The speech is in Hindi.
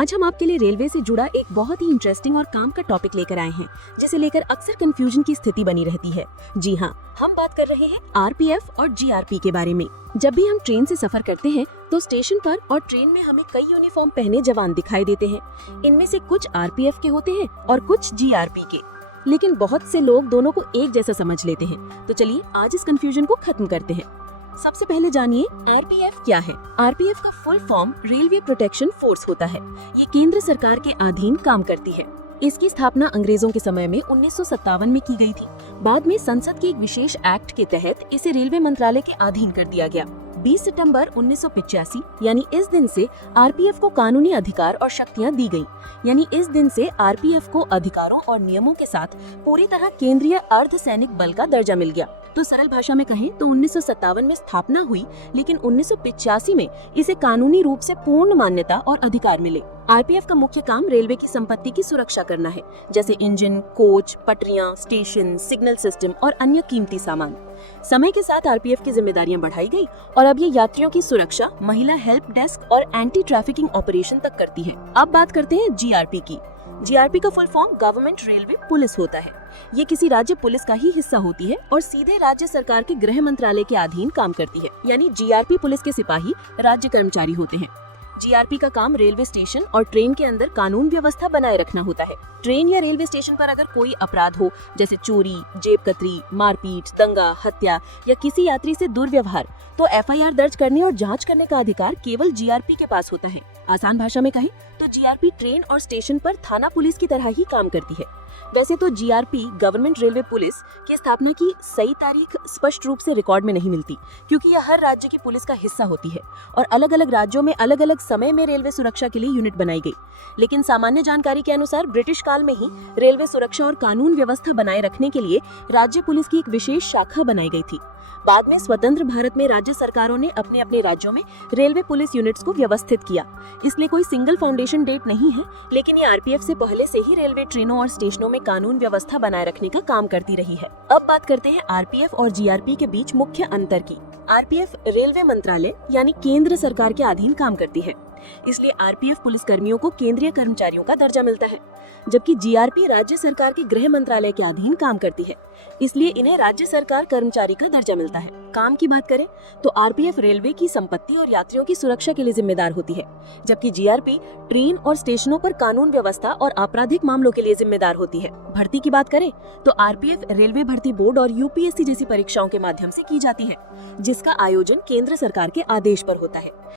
आज हम आपके लिए रेलवे से जुड़ा एक बहुत ही इंटरेस्टिंग और काम का टॉपिक लेकर आए हैं, जिसे लेकर अक्सर कंफ्यूजन की स्थिति बनी रहती है। जी हाँ, हम बात कर रहे हैं आरपीएफ और जीआरपी के बारे में। जब भी हम ट्रेन से सफर करते हैं तो स्टेशन पर और ट्रेन में हमें कई यूनिफॉर्म पहने जवान दिखाई देते हैं। इनमें से कुछ आरपीएफ के होते हैं और कुछ जीआरपी के, लेकिन बहुत से लोग दोनों को एक जैसा समझ लेते हैं। तो चलिए आज इस कंफ्यूजन को खत्म करते हैं। सबसे पहले जानिए आरपीएफ क्या है। आरपीएफ का full form railway protection force होता है। ये केंद्र सरकार के अधीन काम करती है। इसकी स्थापना अंग्रेजों के समय में 1957 में की गई थी। बाद में संसद के एक विशेष एक्ट के तहत इसे रेलवे मंत्रालय के अधीन कर दिया गया। 20 सितंबर 1985 यानी इस दिन से आरपीएफ को कानूनी अधिकार और शक्तियां दी गयी। यानी इस दिन से आरपीएफ को अधिकारों और नियमों के साथ पूरी तरह केंद्रीय अर्धसैनिक बल का दर्जा मिल गया। तो सरल भाषा में कहें तो 1957 में स्थापना हुई, लेकिन 1985 में इसे कानूनी रूप से पूर्ण मान्यता और अधिकार मिले। आरपीएफ का मुख्य काम रेलवे की संपत्ति की सुरक्षा करना है, जैसे इंजन, कोच, पटरियां, स्टेशन, सिग्नल सिस्टम और अन्य कीमती सामान। समय के साथ आरपीएफ की जिम्मेदारियां बढ़ाई गई और अब ये यात्रियों की सुरक्षा, महिला हेल्प डेस्क और एंटी ट्रैफिकिंग ऑपरेशन तक करती है। अब बात करते हैं जीआरपी की। जीआरपी का full form government railway police होता है। ये किसी राज्य पुलिस का ही हिस्सा होती है और सीधे राज्य सरकार के गृह मंत्रालय के अधीन काम करती है। यानी जीआरपी पुलिस के सिपाही राज्य कर्मचारी होते हैं। जीआरपी का काम रेलवे स्टेशन और ट्रेन के अंदर कानून व्यवस्था बनाए रखना होता है। ट्रेन या रेलवे स्टेशन पर अगर कोई अपराध हो, जैसे चोरी, जेबकतरी, मारपीट, दंगा, हत्या या किसी यात्री से दुर्व्यवहार, तो एफआईआर दर्ज करने और जांच करने का अधिकार केवल जीआरपी के पास होता है। आसान भाषा में कहें तो जीआरपी ट्रेन और स्टेशन पर थाना पुलिस की तरह ही काम करती है। वैसे तो जीआरपी गवर्नमेंट रेलवे पुलिस की स्थापना की सही तारीख स्पष्ट रूप से रिकॉर्ड में नहीं मिलती, क्योंकि यह हर राज्य की पुलिस का हिस्सा होती है और अलग अलग राज्यों में अलग अलग समय में रेलवे सुरक्षा के लिए यूनिट बनाई गई। लेकिन सामान्य जानकारी के अनुसार ब्रिटिश काल में ही रेलवे सुरक्षा और कानून व्यवस्था बनाए रखने के लिए राज्य पुलिस की एक विशेष शाखा बनाई गई थी। बाद में स्वतंत्र भारत में राज्य सरकारों ने अपने अपने राज्यों में रेलवे पुलिस यूनिट्स को व्यवस्थित किया। इसलिए कोई सिंगल फाउंडेशन डेट नहीं है, लेकिन ये आरपीएफ से पहले से ही रेलवे ट्रेनों और स्टेशनों में कानून व्यवस्था बनाए रखने का काम करती रही है। अब बात करते हैं आरपीएफ और जीआरपी के बीच मुख्य अंतर की। आरपीएफ रेलवे मंत्रालय यानी केंद्र सरकार के अधीन काम करती है, इसलिए आरपीएफ पुलिस कर्मियों को केंद्रीय कर्मचारियों का दर्जा मिलता है, जबकि जीआरपी राज्य सरकार के गृह मंत्रालय के अधीन काम करती है, इसलिए इन्हें राज्य सरकार कर्मचारी का दर्जा मिलता है। काम की बात करें तो आरपीएफ रेलवे की संपत्ति और यात्रियों की सुरक्षा के लिए जिम्मेदार होती है, जबकि जीआरपी ट्रेन और स्टेशनों पर कानून व्यवस्था और आपराधिक मामलों के लिए जिम्मेदार होती है। भर्ती की बात करें तो आरपीएफ रेलवे भर्ती बोर्ड और यूपीएससी जैसी परीक्षाओं के माध्यम से की जाती है, जिसका आयोजन केंद्र सरकार के आदेश पर होता है।